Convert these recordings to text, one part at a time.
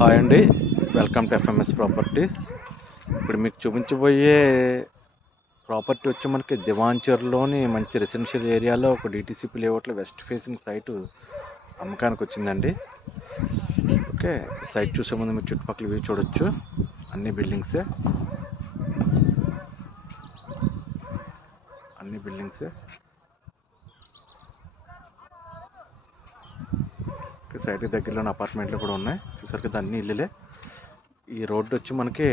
Hi అండి, welcome to FMS properties. ఇప్పుడు మీకు చూపించబోయే ప్రాపర్టీ వచ్చి మనకి దివాంచర్లోని మంచి రెసిడెన్షియల్ ఏరియాలో ఒక డిటీసీపీ లేఅవుట్లో వెస్ట్ ఫేసింగ్ సైటు అమ్మకానికి వచ్చిందండి. ఓకే, సైట్ చూసే ముందు మీరు చుట్టుపక్కల వ్యూ చూడొచ్చు. అన్ని బిల్డింగ్సే. సైట్ దగ్గరలోని అపార్ట్మెంట్లు కూడా ఉన్నాయి. చూసారు కదా, అన్ని ఇల్లులే. ఈ రోడ్డు వచ్చి మనకి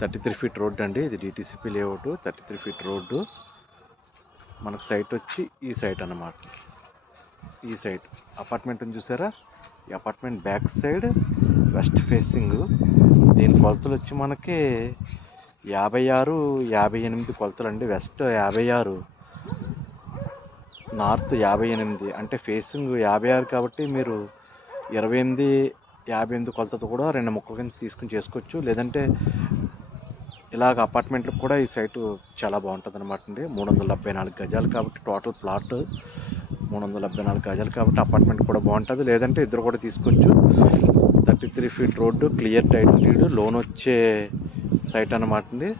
33 ఫీట్ రోడ్డు అండి. ఇది డిటీసీపీ లేఅవుట్, 33 ఫీట్ రోడ్డు. మనకు సైట్ వచ్చి ఈ సైట్ అన్నమాట. ఈ సైట్ అపార్ట్మెంట్ ఉంది చూసారా, ఈ apartment back side west facing. దీని కొలతలు వచ్చి మనకి 56, 58 కొలతలు అండి. West 56, north 58. అంటే ఫేసింగ్ 56 కాబట్టి మీరు 28, 58 కొలతతో కూడా 2 ముక్కల కింద తీసుకుని చేసుకోవచ్చు. లేదంటే ఇలాగ అపార్ట్మెంట్లకు కూడా ఈ సైటు చాలా బాగుంటుంది అనమాట అండి. 374 గజాలు కాబట్టి టోటల్ ప్లాట్ 374 గజాలు కాబట్టి అపార్ట్మెంట్ కూడా బాగుంటుంది. లేదంటే ఇద్దరు కూడా తీసుకోవచ్చు. 33 feet road, clear title deed, loan వచ్చే సైట్ అనమాట అండి.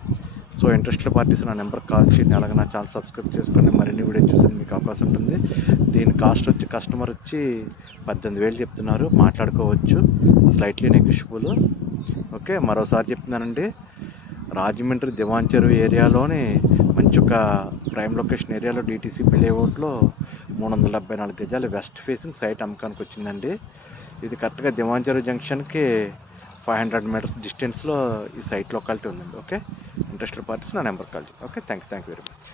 సో ఇంట్రెస్టెడ్ పార్టీస్ నా నెంబర్కి కాల్ చేయండి. అలాగే నా ఛానల్ సబ్స్క్రైబ్ చేసుకోండి. మరిన్ని వీడియో చూసేది మీకు అవకాశం ఉంటుంది. దీని కాస్ట్ వచ్చి కస్టమర్ వచ్చి 18,000 చెప్తున్నారు. మాట్లాడుకోవచ్చు, స్లైట్లీ నెగోషియబుల్. ఓకే, మరోసారి చెప్తున్నానండి, రాజమండ్రి దివాంచెరు ఏరియాలోని మంచి ఒక ప్రైమ్ లొకేషన్ ఏరియాలో డిటీసీపీ లేఅవుట్లో 374 గజాలు వెస్ట్ ఫేసింగ్ సైట్ అమ్మకానికి వచ్చిందండి. ఇది కరెక్ట్గా దివాంచెరు జంక్షన్కి 500 మీటర్స్ డిస్టెన్స్లో ఈ సైట్ లొకాలిటీ ఉందండి. ఓకే, ఇంట్రెస్టెడ్ పార్టీస్ నా నెంబర్ కాల్ చేయండి. Okay, thank you very much.